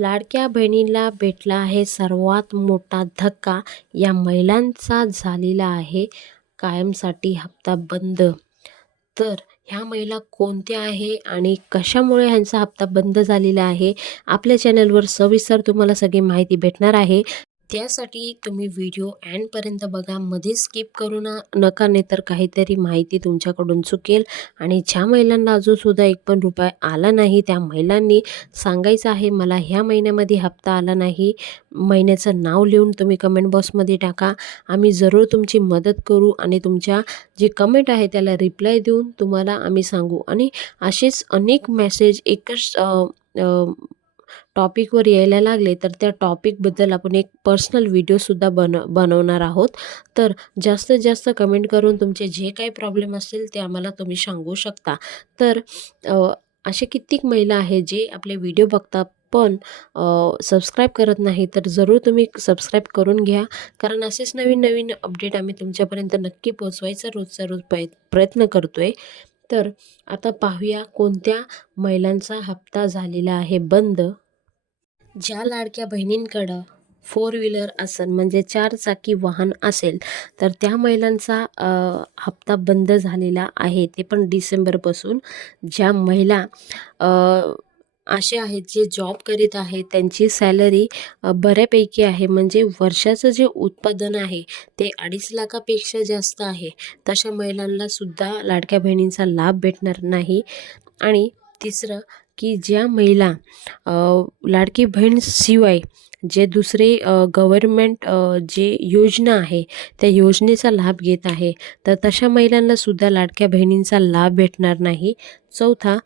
लाडक्या बहिणीला भेटला आहे सर्वात मोठा धक्का या महिलांचा झालेला आहे. कायमसाठी हप्ता बंद. तर ह्या महिला कोणत्या आहे आणि कशामुळे ह्यांचा हप्ता बंद झालेला आहे? आपल्या चॅनलवर सविस्तर तुम्हाला सगळी माहिती भेटणार आहे. त्यासाठी तुम्ही व्हिडिओ अँडपर्यंत बघा. मध्ये स्किप करू ना नका नाही तर काहीतरी माहिती तुमच्याकडून चुकेल. आणि ज्या महिलांना अजूनसुद्धा एक पण रुपया आला नाही त्या महिलांनी सांगायचं आहे मला ह्या महिन्यामध्ये हप्ता आला नाही. महिन्याचं नाव लिहून तुम्ही कमेंट बॉक्समध्ये टाका. आम्ही जरूर तुमची मदत करू आणि तुमच्या जे कमेंट आहे त्याला रिप्लाय देऊन तुम्हाला आम्ही सांगू. आणि असेच अनेक मेसेज एकच टॉपिकवर यायला लागले तर त्या टॉपिकबद्दल आपण एक पर्सनल व्हिडिओसुद्धा बन बनवणार आहोत. तर जास्तीत जास्त कमेंट करून तुमचे जे काही प्रॉब्लेम असतील ते आम्हाला तुम्ही सांगू शकता. तर असे कित्येक महिला आहे जे आपले व्हिडिओ बघतात पण सबस्क्राईब करत नाही तर जरूर तुम्ही सबस्क्राईब करून घ्या. कारण असेच नवीन नवीन अपडेट आम्ही तुमच्यापर्यंत नक्की पोचवायचा रोजचा रोज प्रय प्रयत्न करतो आहे तर आता पाहूया कोणत्या महिलांचा हप्ता झालेला आहे बंद. ज्या लाडक्या बहिणींकडं फोर व्हीलर असेल म्हणजे चारचाकी वाहन असेल तर त्या महिलांचा हप्ता बंद झालेला आहे. ते पण डिसेंबरपासून ज्या महिला असे आहेत जे जॉब करीत आहेत त्यांची सॅलरी बऱ्यापैकी आहे. म्हणजे वर्षाचं जे उत्पादन आहे ते अडीच लाखापेक्षा जास्त आहे. तशा महिलांनासुद्धा लाडक्या बहिणींचा लाभ भेटणार नाही. आणि तिसरं की ज्या महिला लाडकी बहीण शिवाय जे दुसरे गव्हर्मेंट जे योजना आहे त्या योजनेचा लाभ घेत आहे तर तशा महिलांना सुद्धा लाडक्या बहिणींचा लाभ भेटणार नाही. चौथा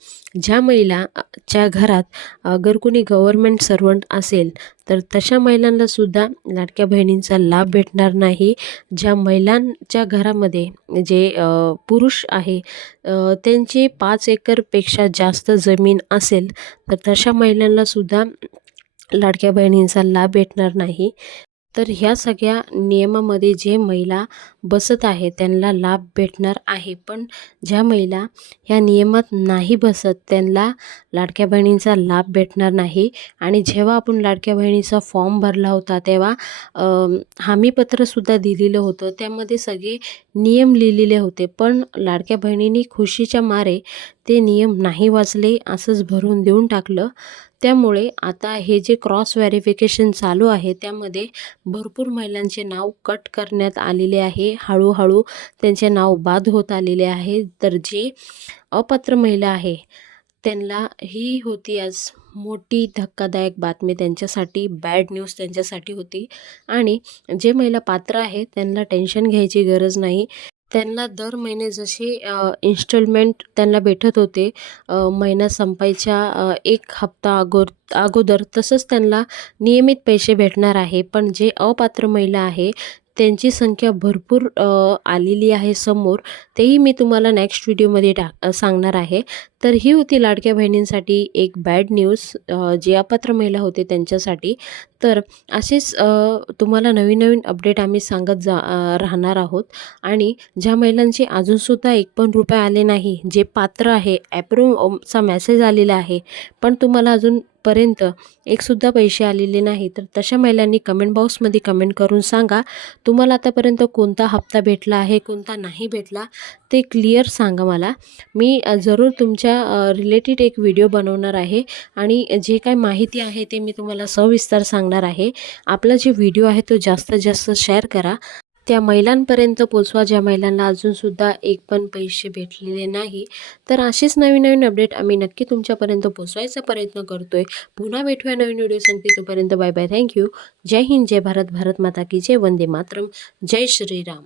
ज्या महिलाच्या घरात अगर कोणी गव्हर्मेंट सर्वंट असेल तर तशा महिलांना सुद्धा लाडक्या बहिणींचा लाभ भेटणार नाही. ज्या महिलांच्या घरामध्ये जे पुरुष आहे त्यांची पाच एकरपेक्षा जास्त जमीन असेल तर तशा महिलांना सुद्धा लाडक्या बहिणींचा लाभ भेटणार नाही. तर ह्या सगळ्या नियमामध्ये जे महिला बसत आहे त्यांना लाभ भेटणार आहे. पण ज्या महिला ह्या नियमात नाही बसत त्यांना लाडक्या बहिणींचा लाभ भेटणार नाही. आणि जेव्हा आपण लाडक्या बहिणीचा फॉर्म भरला होता तेव्हा हमीपत्रसुद्धा दिलेलं होतं. त्यामध्ये सगळे नियम लिहिलेले होते. पण लाडक्या बहिणींनी खुशीच्या मारे ते नियम नाही वाचले असंच भरून देऊन टाकलं. त्यामुळे आता हे जे क्रॉस व्हेरिफिकेशन चालू आहे त्यामध्ये भरपूर महिलांचे नाव कट करण्यात आलेले आहे. हळूहळू त्यांचे नाव बाद होत आलेले आहे. तर जे अपात्र महिला आहे त्यांना ही होती आज मोठी धक्कादायक बातमी त्यांच्यासाठी बॅड न्यूज त्यांच्यासाठी होती. आणि जे महिला पात्र आहे त्यांना टेन्शन घ्यायची गरज नाही. त्यांना दर महिने जसे इन्स्टॉलमेंट त्यांना भेटत होते महिना संपायच्या एक हप्ता अगोर अगोदर तसंच त्यांना नियमित पैसे भेटणार आहे. पण जे अपात्र महिला आहे त्यांची संख्या भरपूर आलेली आहे समोर. तेही मी तुम्हाला नेक्स्ट व्हिडिओमध्ये टा सांगणार आहे. तर ही होती लाडक्या बहिणींसाठी एक बॅड न्यूज जे अपात्र महिला होते त्यांच्यासाठी. तर असेच तुम्हाला नवीन नवीन अपडेट आम्ही सांगत जा राहणार आहोत. आणि ज्या महिलांचे अजूनसुद्धा एक पण रुपये आले नाही जे पात्र आहे ॲप्रूव्हचा मेसेज आलेला आहे. पण तुम्हाला अजून पर्यंत एकसुद्धा पैसे आलेले नाही. तर तशा महिलांनी कमेंट बॉक्समध्ये कमेंट करून सांगा तुम्हाला आतापर्यंत कोणता हप्ता भेटला आहे कोणता नाही भेटला ते क्लिअर सांगा मला. मी जरूर तुमच्या रिलेटेड एक व्हिडिओ बनवणार आहे आणि जे काय माहिती आहे ते मी तुम्हाला सविस्तर सांगणार आहे. आपला जे व्हिडिओ आहे तो जास्तीत जास्त शेअर करा. त्या महिलांपर्यंत पोचवा. ज्या महिलांना अजूनसुद्धा एक पण पैसे भेटलेले नाही. तर असेच नवीन नवीन अपडेट आम्ही नक्की तुमच्यापर्यंत पोचवायचा प्रयत्न करतोय. पुन्हा भेटूया नवीन व्हिडिओ तोपर्यंत बाय बाय थँक्यू जय हिंद जय भारत. भारत माता की जय. वंदे मातरम. जय श्रीराम.